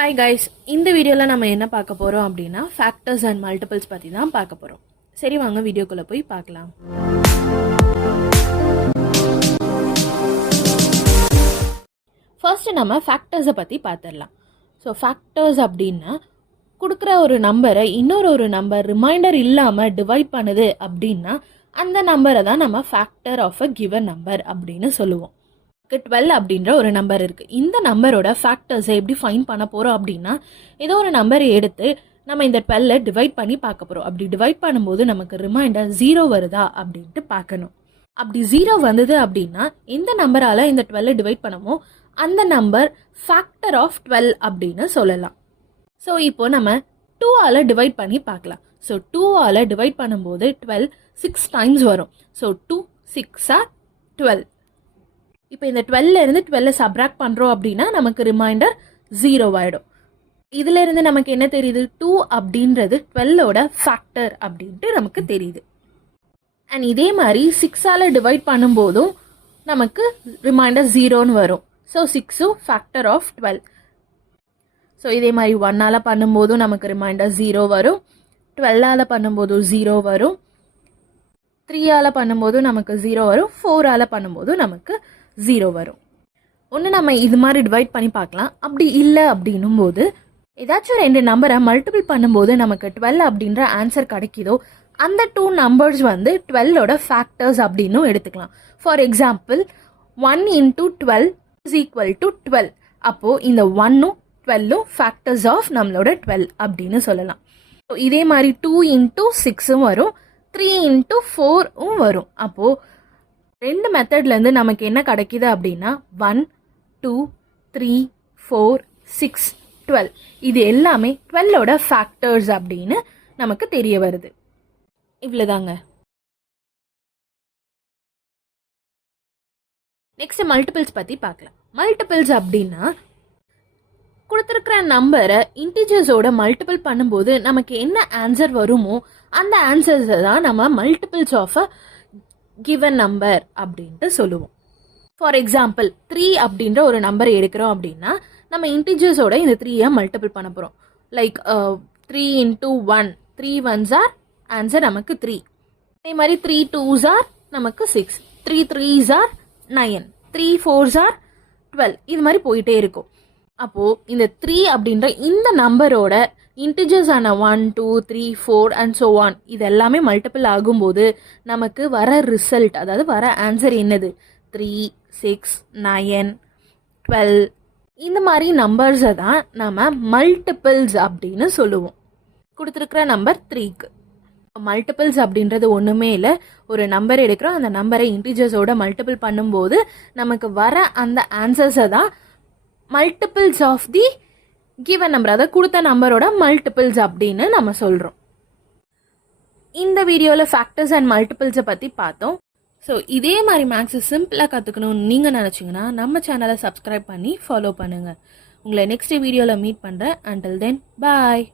Hi guys, இந்த வீடியோவில் நம்ம என்ன பார்க்க போகிறோம் அப்படின்னா ஃபேக்டர்ஸ் அண்ட் மல்டிபிள்ஸ் பற்றி தான் பார்க்க போகிறோம். சரி, வாங்க வீடியோக்குள்ளே போய் பார்க்கலாம். ஃபர்ஸ்ட் நம்ம ஃபேக்டர்ஸை பற்றி பார்த்துடலாம். ஸோ ஃபேக்டர்ஸ் அப்படின்னா கொடுக்குற ஒரு நம்பரை இன்னொரு நம்பர் ரிமைண்டர் இல்லாமல் டிவைட் பண்ணுது அப்படின்னா அந்த நம்பரை தான் நம்ம factor of a given number அப்படின்னு சொல்லுவோம். 12 அப்படின்ற ஒரு நம்பர் இருக்குது. இந்த நம்பரோட ஃபேக்டர்ஸை எப்படி ஃபைண்ட் பண்ண போகிறோம் அப்படின்னா ஏதோ ஒரு நம்பரை எடுத்து நம்ம இந்த 12 டிவைட் பண்ணி பார்க்க போகிறோம். அப்படி டிவைட் பண்ணும்போது நமக்கு ரிமைண்டர் 0 வருதா அப்படின்ட்டு பார்க்கணும். அப்படி 0 வந்தது அப்படின்னா எந்த நம்பரால் இந்த 12 டிவைட் பண்ணமோ அந்த நம்பர் ஃபேக்டர் ஆஃப் 12 அப்படின்னு சொல்லலாம். ஸோ இப்போ நம்ம 2ஆல் டிவைட் பண்ணி பார்க்கலாம். ஸோ 2ஆல் டிவைட் பண்ணும்போது 12 6 டைம்ஸ் வரும். ஸோ 2 6 12. இப்போ இந்த 12லேருந்து 12 சப்ராக்ட் பண்ணுறோம் அப்படின்னா நமக்கு ரிமைண்டர் 0 ஆகிடும். இதிலேருந்து நமக்கு என்ன தெரியுது? 2 அப்படின்றது 12ஓட ஃபேக்டர் அப்படின்ட்டு நமக்கு தெரியுது. அண்ட் இதே மாதிரி 6ஆல் டிவைட் பண்ணும்போதும் நமக்கு ரிமைண்டர் 0ன்னு வரும். So 6 factor of 12. ஸோ இதே மாதிரி 1ஆல் பண்ணும்போதும் நமக்கு ரிமைண்டர் 0 வரும். 12ஆல் பண்ணும்போதும் 0 வரும். 3ஆல் பண்ணும்போதும் நமக்கு 0 வரும். 4ஆல் பண்ணும்போதும் நமக்கு 0 வரும். ஒன்று நம்ம இது மாதிரி டிவைட் பண்ணி பார்க்கலாம். அப்படி இல்லை அப்படின்னும் போது ஏதாச்சும் 2 நம்பரை மல்டிபிள் பண்ணும்போது நமக்கு 12 அப்படின்ற ஆன்சர் கிடைக்குதோ அந்த 2 நம்பர்ஸ் வந்து 12ஓட ஃபேக்டர்ஸ் அப்படின்னும் எடுத்துக்கலாம். For example 1 into 12 is equal to 12. அப்போது இந்த 1ம் 12ம் ஃபேக்டர்ஸ் ஆஃப் நம்மளோட 12 அப்படின்னு சொல்லலாம். ஸோ இதே மாதிரி 2 into 6ம் வரும், 3 into 4ம் வரும். அப்போது 2 மெத்தட்லேருந்து நமக்கு என்ன கிடைக்குது அப்படின்னா 1 2 3 4 6 12. இது எல்லாமே 12ஓட ஃபேக்டர்ஸ் அப்படின்னு நமக்கு தெரிய வருது. இவ்வளோதாங்க. நெக்ஸ்ட் மல்டிபிள்ஸ் பற்றி பார்க்கலாம். மல்டிபிள்ஸ் அப்படின்னா கொடுத்துருக்கிற நம்பரை இன்டிஜர்ஸோட மல்டிபிள் பண்ணும்போது நமக்கு என்ன ஆன்சர் வருமோ அந்த ஆன்சர்ஸை தான் நம்ம multiples of a given number அப்படின்ட்டு சொல்லுவோம். ஃபார் எக்ஸாம்பிள் 3 அப்படின்ற ஒரு நம்பரை எடுக்கிறோம் அப்படின்னா நம்ம இன்டிஜர்ஸோட இந்த 3ஐ மல்டிபிள் பண்ண போகிறோம். Like 3 into 1, 3 ones are answer நமக்கு 3. அதே மாதிரி 3 2s are நமக்கு 6, 3 3s are 9, 3 4s are 12. இது மாதிரி போயிட்டே இருக்கும். அப்போது இந்த 3 அப்படின்ற இந்த நம்பரோட இன்டிஜர்ஸ் ஆன 1 2 3 4 அண்ட் ஸோ ஆன் இது எல்லாமே மல்டிபிள் ஆகும்போது நமக்கு வர ரிசல்ட், அதாவது வர ஆன்சர் என்னது? 3 6 9 12. இந்த மாதிரி நம்பர்ஸை தான் நம்ம மல்டிபிள்ஸ் அப்படின்னு சொல்லுவோம். கொடுத்துருக்கிற நம்பர் 3க்கு மல்டிபிள்ஸ் அப்படின்றது ஒன்றுமே இல்லை. ஒரு நம்பர் எடுக்கிறோம், அந்த நம்பரை இன்டிஜர்ஸோட மல்டிபிள் பண்ணும்போது நமக்கு வர அந்த ஆன்சர்ஸை தான் multiples of the given number, அதாவது கொடுத்த நம்பரோட மல்டிபிள்ஸ் அப்படின்னு நம்ம சொல்கிறோம். இந்த வீடியோவில் ஃபேக்டர்ஸ் அண்ட் மல்டிபிள்ஸை பற்றி பார்த்தோம். ஸோ இதே மாதிரி மேக்ஸை சிம்பிளாக கற்றுக்கணும்னு நீங்கள் நினச்சிங்கன்னா நம்ம சேனலை சப்ஸ்கிரைப் பண்ணி ஃபாலோ பண்ணுங்கள். உங்களை நெக்ஸ்ட் வீடியோவில் மீட் பண்ணுறேன். அண்டில் தென் பாய்.